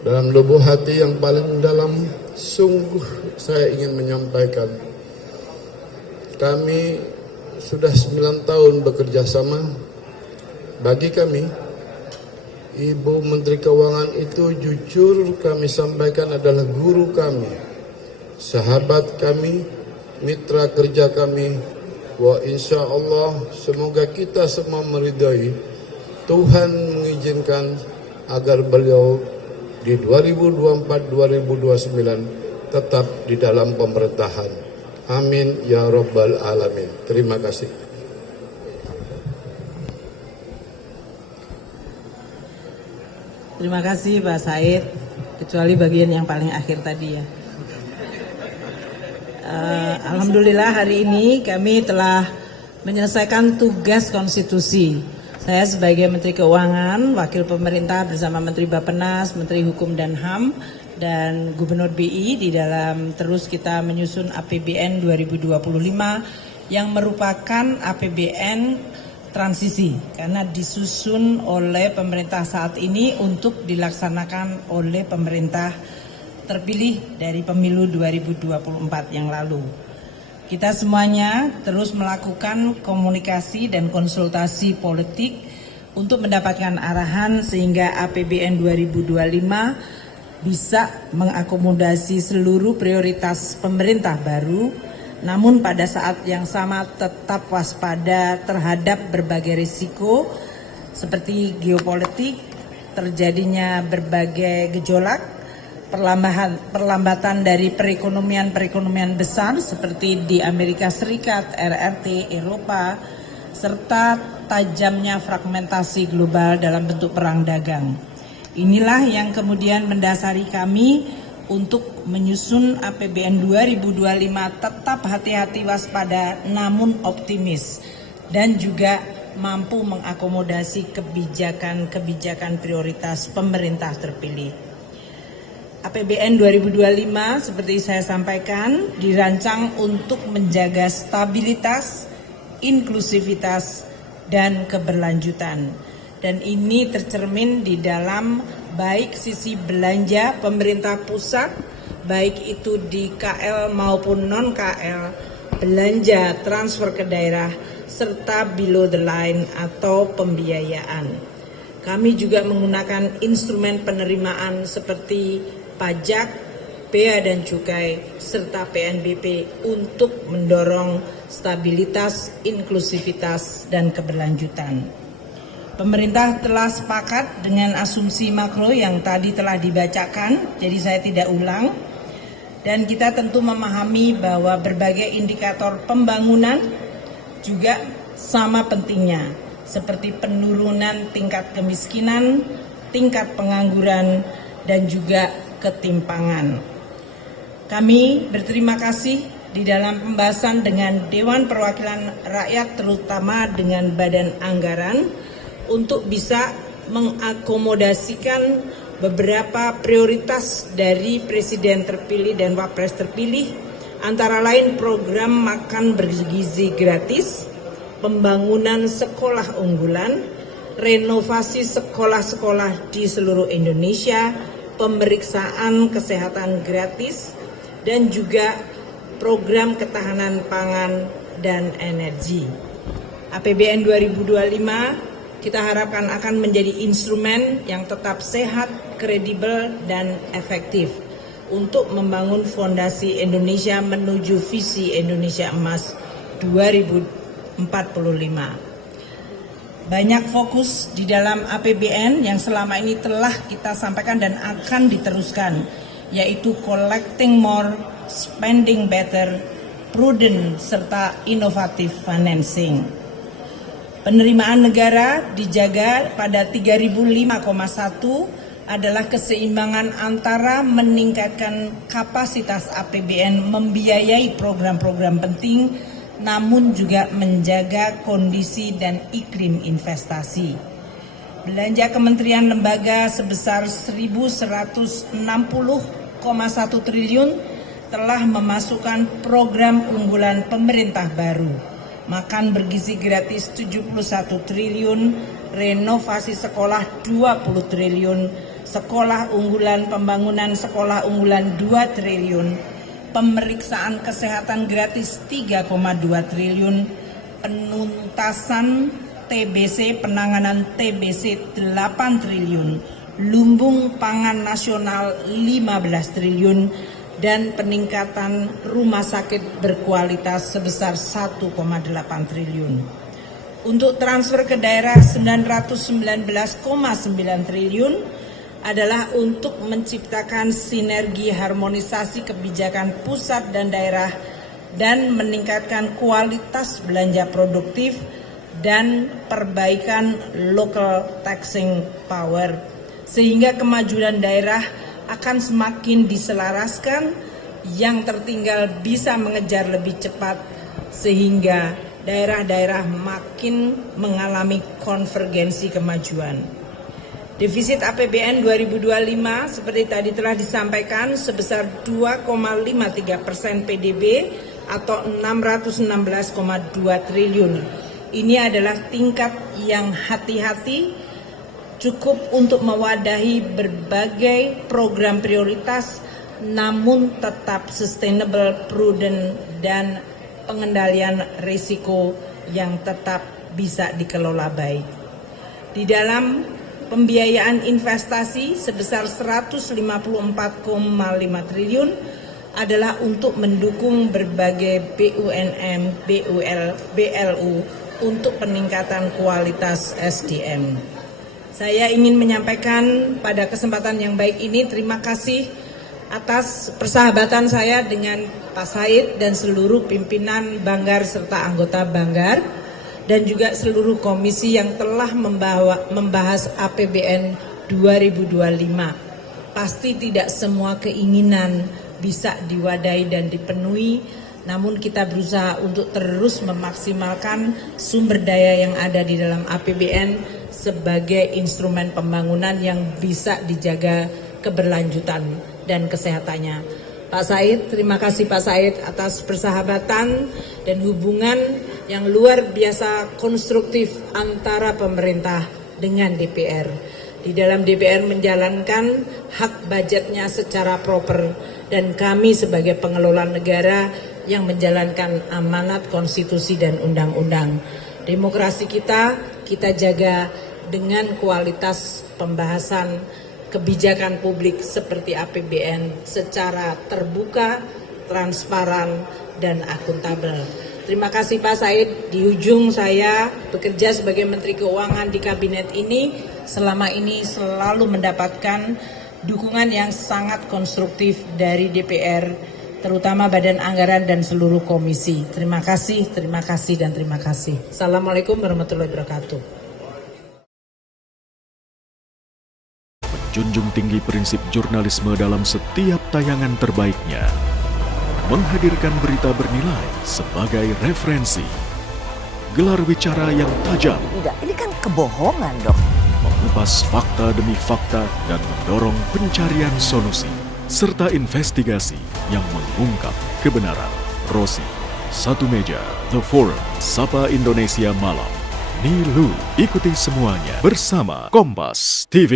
Dalam lubuk hati yang paling dalam, sungguh saya ingin menyampaikan, kami sudah 9 tahun bekerja sama. Bagi kami, Ibu Menteri Keuangan itu jujur kami sampaikan adalah guru kami, sahabat kami, mitra kerja kami. Wa insya Allah semoga kita semua meridai, Tuhan mengizinkan agar beliau di 2024-2029 tetap di dalam pemerintahan. Amin ya Rabbal Alamin. Terima kasih. Terima kasih Pak Said, kecuali bagian yang paling akhir tadi ya. Alhamdulillah hari ini kami telah menyelesaikan tugas konstitusi. Saya sebagai Menteri Keuangan, Wakil Pemerintah bersama Menteri Bappenas, Menteri Hukum dan HAM, dan Gubernur BI di dalam terus kita menyusun APBN 2025 yang merupakan APBN transisi karena disusun oleh pemerintah saat ini untuk dilaksanakan oleh pemerintah terpilih dari pemilu 2024 yang lalu. Kita semuanya terus melakukan komunikasi dan konsultasi politik untuk mendapatkan arahan sehingga APBN 2025 bisa mengakomodasi seluruh prioritas pemerintah baru, namun pada saat yang sama tetap waspada terhadap berbagai risiko seperti geopolitik, terjadinya berbagai gejolak, perlambatan dari perekonomian besar seperti di Amerika Serikat, RRT, Eropa, serta tajamnya fragmentasi global dalam bentuk perang dagang. Inilah yang kemudian mendasari kami untuk menyusun APBN 2025 tetap hati-hati waspada namun optimis dan juga mampu mengakomodasi kebijakan prioritas pemerintah terpilih. APBN 2025 seperti saya sampaikan dirancang untuk menjaga stabilitas, inklusivitas, dan keberlanjutan. Dan ini tercermin di dalam baik sisi belanja pemerintah pusat, baik itu di KL maupun non-KL, belanja transfer ke daerah, serta below the line atau pembiayaan. Kami juga menggunakan instrumen penerimaan seperti pajak, bea dan cukai, serta PNBP untuk mendorong stabilitas, inklusivitas, dan keberlanjutan. Pemerintah telah sepakat dengan asumsi makro yang tadi telah dibacakan, jadi saya tidak ulang. Dan kita tentu memahami bahwa berbagai indikator pembangunan juga sama pentingnya, seperti penurunan tingkat kemiskinan, tingkat pengangguran, dan juga ketimpangan. Kami berterima kasih di dalam pembahasan dengan Dewan Perwakilan Rakyat, terutama dengan Badan Anggaran, untuk bisa mengakomodasikan beberapa prioritas dari Presiden terpilih dan Wapres terpilih, antara lain program makan bergizi gratis, pembangunan sekolah unggulan, renovasi sekolah-sekolah di seluruh Indonesia, pemeriksaan kesehatan gratis, dan juga program ketahanan pangan dan energi. APBN 2025 kita harapkan akan menjadi instrumen yang tetap sehat, kredibel, dan efektif untuk membangun fondasi Indonesia menuju visi Indonesia Emas 2045. Banyak fokus di dalam APBN yang selama ini telah kita sampaikan dan akan diteruskan, yaitu collecting more, spending better, prudent, serta inovatif financing. Penerimaan negara dijaga pada 3005,1 adalah keseimbangan antara meningkatkan kapasitas APBN membiayai program-program penting, namun juga menjaga kondisi dan iklim investasi. Belanja kementerian lembaga sebesar 1.160,1 triliun telah memasukkan program unggulan pemerintah baru, makan bergizi gratis 71 triliun, renovasi sekolah 20 triliun, sekolah unggulan, pembangunan sekolah unggulan 2 triliun, pemeriksaan kesehatan gratis 3,2 triliun, penuntasan TBC, penanganan TBC 8 triliun, lumbung pangan nasional 15 triliun, dan peningkatan rumah sakit berkualitas sebesar 1,8 triliun. Untuk transfer ke daerah 919,9 triliun adalah untuk menciptakan sinergi harmonisasi kebijakan pusat dan daerah dan meningkatkan kualitas belanja produktif dan perbaikan local taxing power, sehingga kemajuan daerah akan semakin diselaraskan, yang tertinggal bisa mengejar lebih cepat, sehingga daerah-daerah makin mengalami konvergensi kemajuan. Defisit APBN 2025 seperti tadi telah disampaikan sebesar 2,53% PDB atau 616,2 triliun. Ini adalah tingkat yang hati-hati, cukup untuk mewadahi berbagai program prioritas, namun tetap sustainable, prudent, dan pengendalian risiko yang tetap bisa dikelola baik. Di dalam pembiayaan investasi sebesar 154,5 triliun adalah untuk mendukung berbagai BUMN, BLU untuk peningkatan kualitas SDM. Saya ingin menyampaikan pada kesempatan yang baik ini terima kasih atas persahabatan saya dengan Pak Said dan seluruh pimpinan Banggar serta anggota Banggar, dan juga seluruh komisi yang telah membahas APBN 2025. Pasti tidak semua keinginan bisa diwadahi dan dipenuhi, namun kita berusaha untuk terus memaksimalkan sumber daya yang ada di dalam APBN sebagai instrumen pembangunan yang bisa dijaga keberlanjutan dan kesehatannya. Pak Said, terima kasih Pak Said atas persahabatan dan hubungan yang luar biasa konstruktif antara pemerintah dengan DPR. Di dalam DPR menjalankan hak budgetnya secara proper, dan kami sebagai pengelola negara yang menjalankan amanat konstitusi dan undang-undang. Demokrasi kita jaga dengan kualitas pembahasan kebijakan publik seperti APBN secara terbuka, transparan, dan akuntabel. Terima kasih Pak Said. Di ujung saya bekerja sebagai Menteri Keuangan di kabinet ini, selama ini selalu mendapatkan dukungan yang sangat konstruktif dari DPR, terutama Badan Anggaran dan seluruh komisi. Terima kasih, dan terima kasih. Assalamualaikum warahmatullahi wabarakatuh. Menjunjung tinggi prinsip jurnalisme dalam setiap tayangan terbaiknya. Menghadirkan berita bernilai sebagai referensi. Gelar bicara yang tajam. Tidak, ini kan kebohongan, Dok. Mengupas fakta demi fakta dan mendorong pencarian solusi. Serta investigasi yang mengungkap kebenaran. Rosi, Satu Meja, The Forum, Sapa Indonesia Malam. Nilu, ikuti semuanya bersama Kompas TV.